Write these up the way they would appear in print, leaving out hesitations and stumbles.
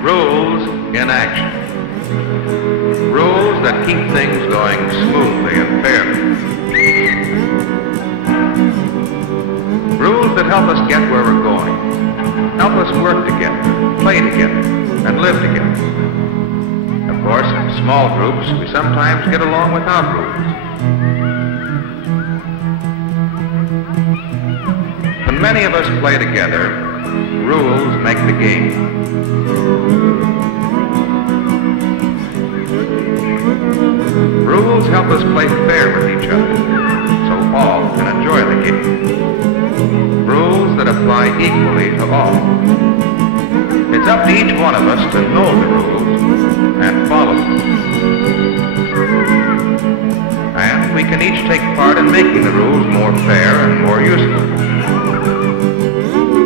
Rules in action. Rules that keep things going smoothly and fairly. Rules that help us get where we're going. Help us work together, play together, and live together. Of course, in small groups, we sometimes get along without rules. When many of us play together, rules make the game. Rules help us play fair with each other, so all can enjoy the game. Rules that apply equally to all. It's up to each one of us to know the rules and follow them. And we can each take part in making the rules more fair and more useful.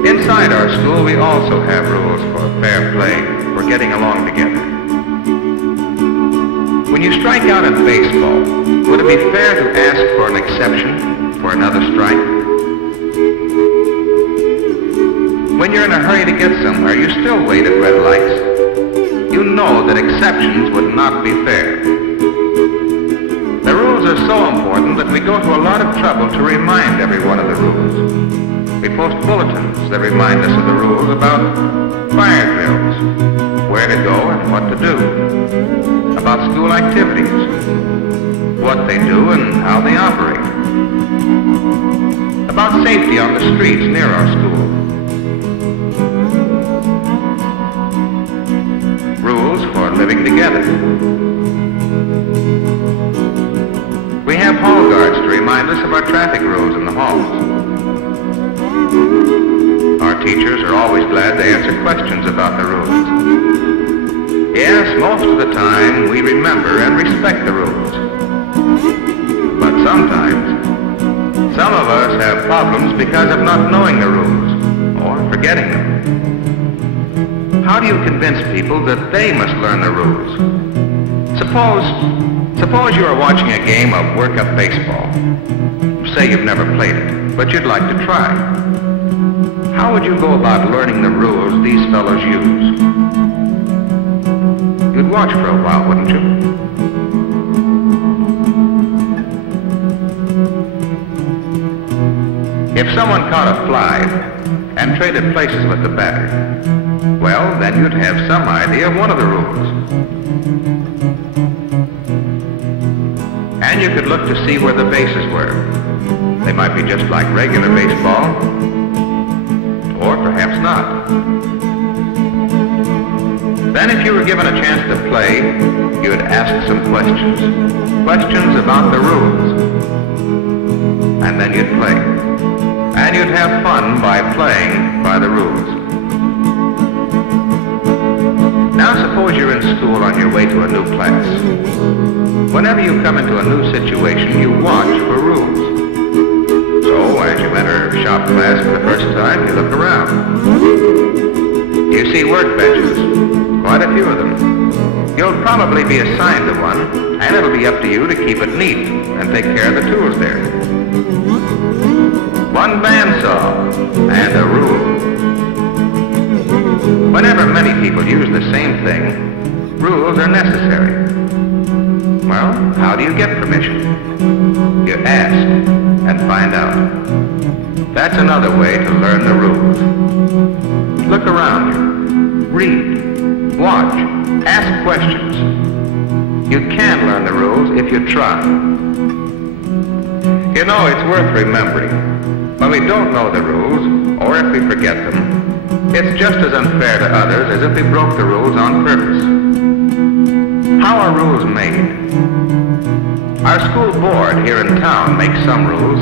Inside our school, we also have rules for fair play, for getting along together. When you strike out in baseball, would it be fair to ask for an exception for another strike? When you're in a hurry to get somewhere, you still wait at red lights. You know that exceptions would not be fair. The rules are so important that we go to a lot of trouble to remind everyone of the rules. We post bulletins that remind us of the rules about fire drills, where to go and what to do, about school activities, what they do and how they operate, about safety on the streets near our school. Rules for living together. We have hall guards to remind us of our traffic rules in the halls. Our teachers are always glad to answer questions about the rules. Yes, most of the time we remember and respect the rules. But sometimes, some of us have problems because of not knowing the rules or forgetting them. How do you convince people that they must learn the rules? Suppose you are watching a game of work-up baseball. Say you've never played it, but you'd like to try. How would you go about learning the rules these fellows use? You'd watch for a while, wouldn't you? If someone caught a fly and traded places with the batter, well, then you'd have some idea of one of the rules. And you could look to see where the bases were. They might be just like regular baseball, or perhaps not. Then if you were given a chance to play, you would ask some questions. Questions about the rules. And then you'd play. And you'd have fun by playing by the rules. Now suppose you're in school on your way to a new class. Whenever you come into a new situation, you watch for rules. So as you enter shop class for the first time, you look around. You see workbenches, quite a few of them. You'll probably be assigned to one, and it'll be up to you to keep it neat and take care of the tools there. One bandsaw and a rule. Whenever many people use the same thing, rules are necessary. Well, how do you get permission? You ask and find out. That's another way to learn the rules. Look around you. Read. Watch. Ask questions. You can learn the rules if you try. You know, it's worth remembering. When we don't know the rules, or if we forget them, it's just as unfair to others as if we broke the rules on purpose. How are rules made? Our school board here in town makes some rules.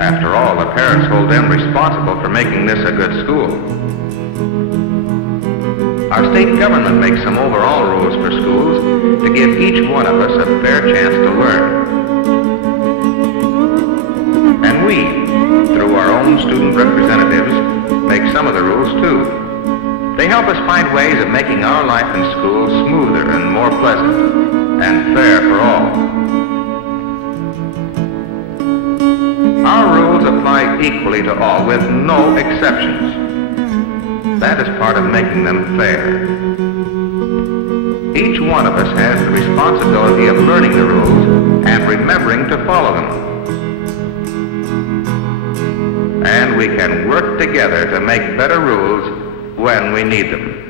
After all, the parents hold them responsible for making this a good school. Our state government makes some overall rules for schools to give each one of us a fair chance to learn. And we, through our own student representatives, make some of the rules too. They help us find ways of making our life in school smoother and more pleasant and fair for all. Our rules apply equally to all with no exceptions. That is part of making them fair. Each one of us has the responsibility of learning the rules and remembering to follow them. And we can work together to make better rules when we need them.